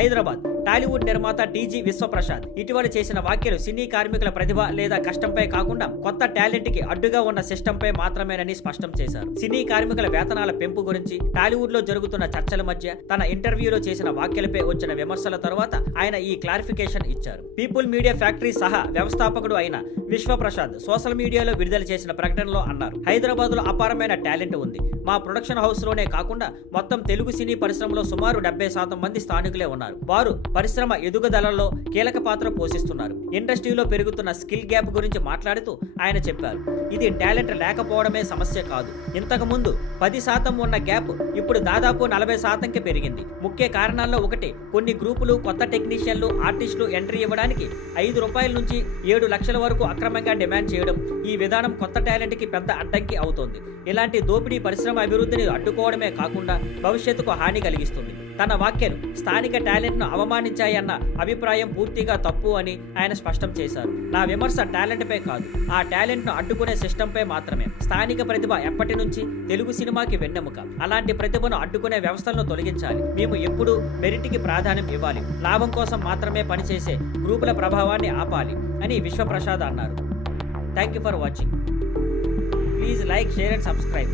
హైదరాబాద్ టాలీవుడ్ నిర్మాత టీజీ విశ్వప్రసాద్ ఇటీవల చేసిన వ్యాఖ్యలు సినీ కార్మికుల ప్రతిభ లేదా కష్టంపై కాకుండా కొత్త టాలెంట్ కి అడ్డుగా ఉన్న సిస్టంపై మాత్రమేనని స్పష్టం చేశారు. సినీ కార్మికుల వేతనాల పెంపు గురించి టాలీవుడ్ లో జరుగుతున్న చర్చల మధ్య తన ఇంటర్వ్యూలో చేసిన వ్యాఖ్యలపై వచ్చిన విమర్శల తర్వాత ఆయన ఈ క్లారిఫికేషన్ ఇచ్చారు. పీపుల్ మీడియా ఫ్యాక్టరీ సహా వ్యవస్థాపకుడు అయిన విశ్వప్రసాద్ సోషల్ మీడియాలో విడుదల చేసిన ప్రకటనలో అన్నారు, హైదరాబాద్ లో అపారమైన టాలెంట్ ఉంది. మా ప్రొడక్షన్ హౌస్ లోనే కాకుండా మొత్తం తెలుగు సినీ పరిశ్రమలో సుమారు 70% మంది స్థానికులే ఉన్నారు. వారు పరిశ్రమ ఎదుగుదలలో కీలక పాత్ర పోషిస్తున్నారు. ఇండస్ట్రీలో పెరుగుతున్న స్కిల్ గ్యాప్ గురించి మాట్లాడుతూ ఆయన చెప్పారు, ఇది టాలెంట్ లేకపోవడమే సమస్య కాదు. ఇంతకు ముందు 10% ఉన్న గ్యాప్ ఇప్పుడు దాదాపు 40%కి పెరిగింది. ముఖ్య కారణాల్లో ఒకటి, కొన్ని గ్రూపులు కొత్త టెక్నీషియన్లు ఆర్టిస్టులు ఎంట్రీ ఇవ్వడానికి ₹5 నుంచి 7 లక్షల వరకు అక్రమంగా డిమాండ్ చేయడం ఈ విధానం కొత్త టాలెంట్ కి పెద్ద అడ్డంకి అవుతోంది. ఇలాంటి దోపిడీ పరిశ్రమ అభివృద్ధిని అడ్డుకోవడమే కాకుండా భవిష్యత్తుకు హాని కలిగిస్తుంది. తన వ్యాఖ్యలు స్థానిక టాలెంట్ను అవమానించాయన్న అభిప్రాయం పూర్తిగా తప్పు అని ఆయన స్పష్టం చేశారు. నా విమర్శ టాలెంట్పై కాదు, ఆ టాలెంట్ను అడ్డుకునే సిస్టంపై మాత్రమే. స్థానిక ప్రతిభ ఎప్పటి నుంచి తెలుగు సినిమాకి వెన్నెముక. అలాంటి ప్రతిభను అడ్డుకునే వ్యవస్థలను తొలగించాలి. మేము ఎప్పుడూ మెరిట్కి ప్రాధాన్యం ఇవ్వాలి. లాభం కోసం మాత్రమే పనిచేసే గ్రూపుల ప్రభావాన్ని ఆపాలి అని విశ్వప్రసాద్ అన్నారు. Thank you for watching. Please like, share and subscribe.